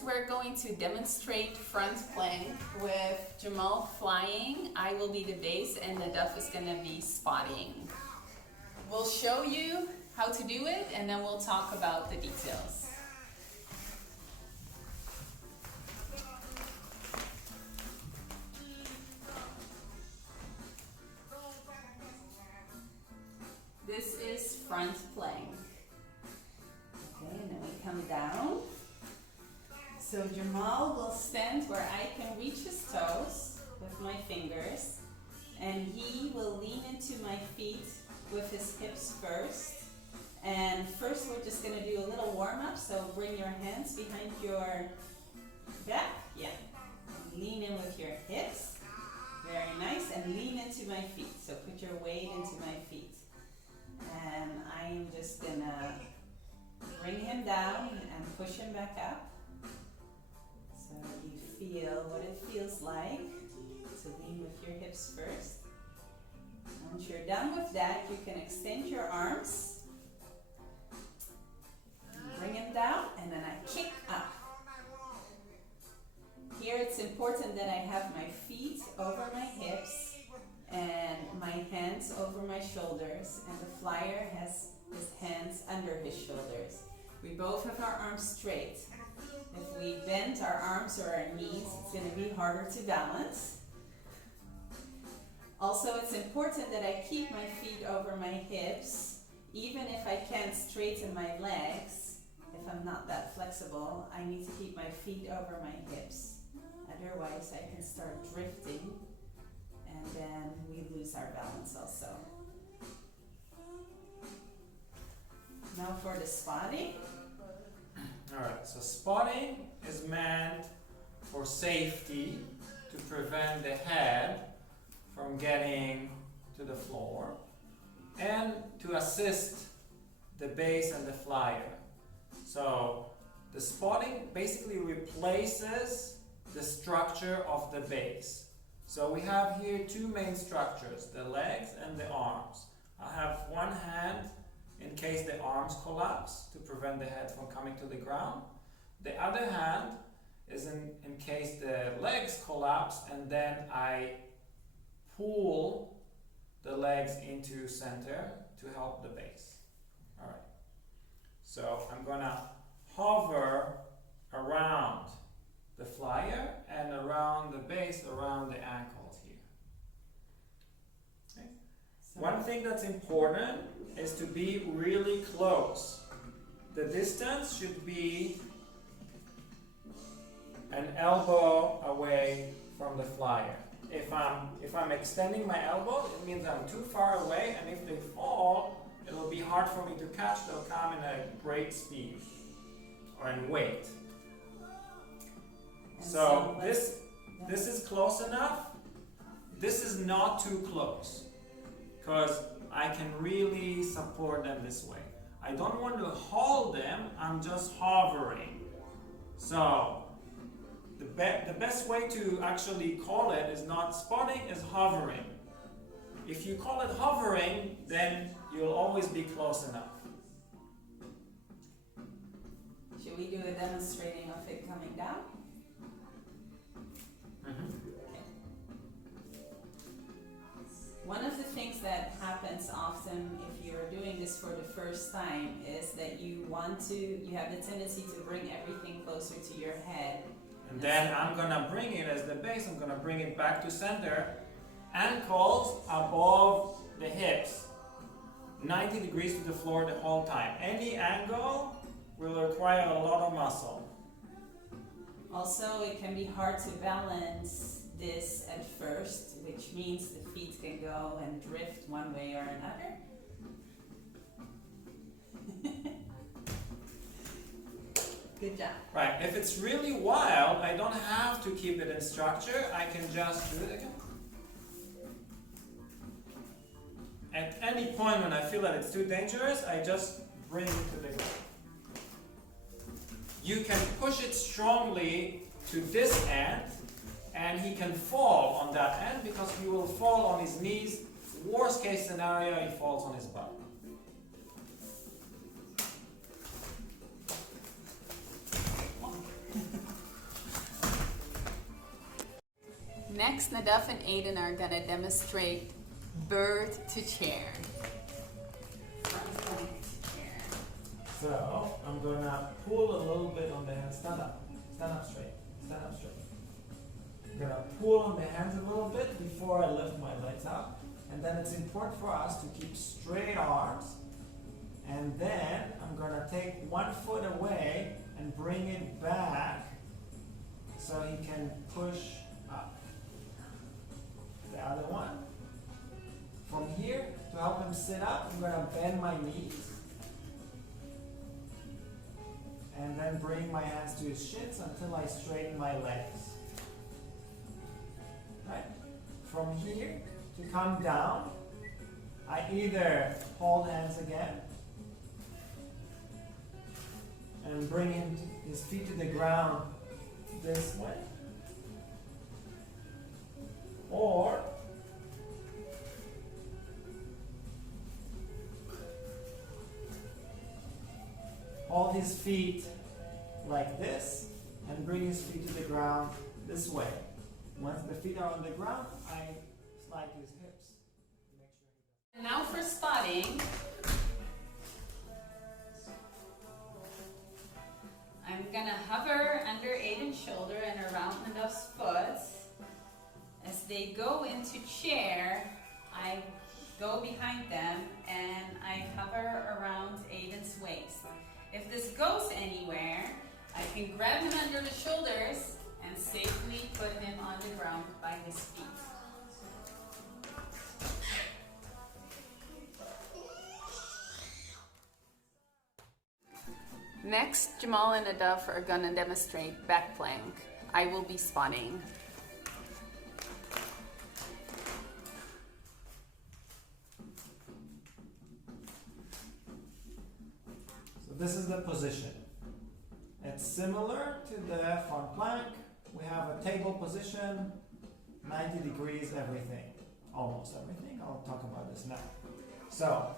First, we're going to demonstrate front plank with Jamal flying. I will be the base and the Duff is going to be spotting. We'll show you how to do it and then we'll talk about the details. This is front plank. Okay, and then we come down. So Jamal will stand where I can reach his toes with my fingers, and he will lean into my feet with his hips first. And first we're just going to do a little warm-up, so bring your hands behind your back. Yeah. Lean in with your hips. Very nice. And lean into my feet. So put your weight into my feet. And I'm just going to bring him down and push him back up. So you feel what it feels like. So lean with your hips first. Once you're done with that, you can extend your arms. Bring him down, and then I kick up. Here it's important that I have my feet over my hips and my hands over my shoulders, and the flyer has his hands under his shoulders. We both have our arms straight. If we bend our arms or our knees, it's going to be harder to balance. Also, it's important that I keep my feet over my hips, even if I can't straighten my legs. If I'm not that flexible, I need to keep my feet over my hips. Otherwise, I can start drifting, and then we lose our balance also. Now for the spotting. Alright, so spotting is meant for safety, to prevent the head from getting to the floor and to assist the base and the flyer. So the spotting basically replaces the structure of the base. So we have here two main structures, the legs and the arms. I have one hand in case the arms collapse to prevent the head from coming to the ground. The other hand is in case the legs collapse, and then I pull the legs into center to help the base. Alright. So I'm gonna hover around the flyer and around the base, around the ankles here. Okay. One thing that's important is to be really close. The distance should be an elbow away from the flyer. If I'm extending my elbow, it means I'm too far away, and if they fall, it will be hard for me to catch. They'll come in a great speed or in weight. So this is close enough. This is not too close, because I can really support them this way. I don't want to hold them, I'm just hovering. So the best way to actually call it is not spotting, is hovering. If you call it hovering, then you'll always be close enough. Should we do a demonstrating of it coming down? One of the things that happens often if you're doing this for the first time is that you have the tendency to bring everything closer to your head. And then I'm gonna bring it as the base, I'm gonna bring it back to center, ankles above the hips, 90 degrees to the floor the whole time. Any angle will require a lot of muscle. Also, it can be hard to balance this at first, which means the feet can go and drift one way or another. Good job. Right, if it's really wild, I don't have to keep it in structure, I can just do it again. At any point when I feel that it's too dangerous, I just bring it to the ground. You can push it strongly to this end, and he can fall on that end because he will fall on his knees. Worst case scenario, he falls on his butt. Next, Nadav and Aiden are gonna demonstrate bird to chair. Front plank to chair. So I'm gonna pull a little bit on the hands. Stand up straight. Stand up straight. I'm gonna pull on the hands a little bit before I lift my legs up, and then it's important for us to keep straight arms. And then I'm gonna take one foot away and bring it back so he can push up. The other one. From here, to help him sit up, I'm gonna bend my knees. And then bring my hands to his shins until I straighten my legs. Right? From here, to come down, I either hold hands again and bring his feet to the ground this way, or hold his feet like this and bring his feet to the ground this way. Once the feet are on the ground, I slide his hips to make sure he doesn't. Now for spotting. I'm gonna hover under Aiden's shoulder and around Nadav's foot. As they go into chair, I go behind them and I hover around Aiden's waist. If this goes anywhere, I can grab him under the shoulders and safely put him on the ground by his feet. Next, Jamal and Nadav are gonna demonstrate back plank. I will be spotting. So this is the position. It's similar to the front plank. We have a table position, 90 degrees, everything. Almost everything. I'll talk about this now. So,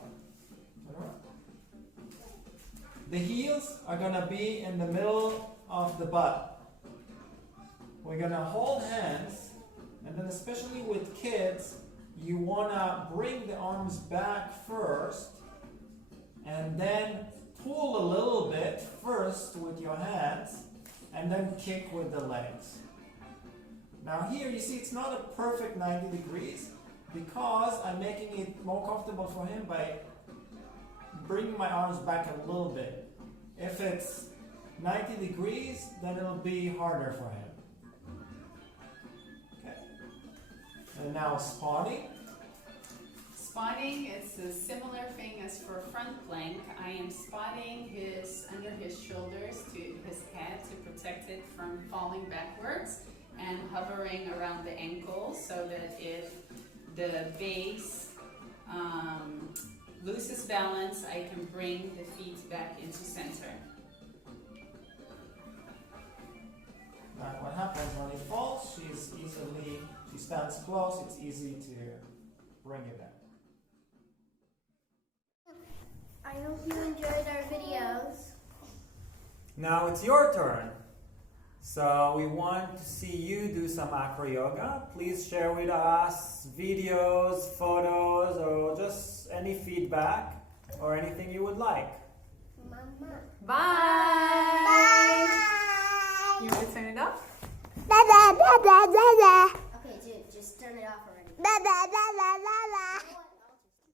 the heels are going to be in the middle of the butt. We're going to hold hands, and then especially with kids, you want to bring the arms back first, and then pull a little bit first with your hands, and then kick with the legs. Now here you see it's not a perfect 90 degrees because I'm making it more comfortable for him by bringing my arms back a little bit. If it's 90 degrees, then it'll be harder for him. Okay. And now spotting. Spotting is a similar thing as for front plank. I am spotting under his shoulders to his head to protect it from falling backwards, and hovering around the ankles so that if the base loses balance, I can bring the feet back into center. Now what happens when he falls, she stands close, it's easy to bring it back. I hope you enjoyed our videos. Now it's your turn. So we want to see you do some acro yoga. Please share with us videos, photos, or just any feedback or anything you would like. Mama. Bye! Bye! You want to turn it off? Okay, dude, just turn it off already.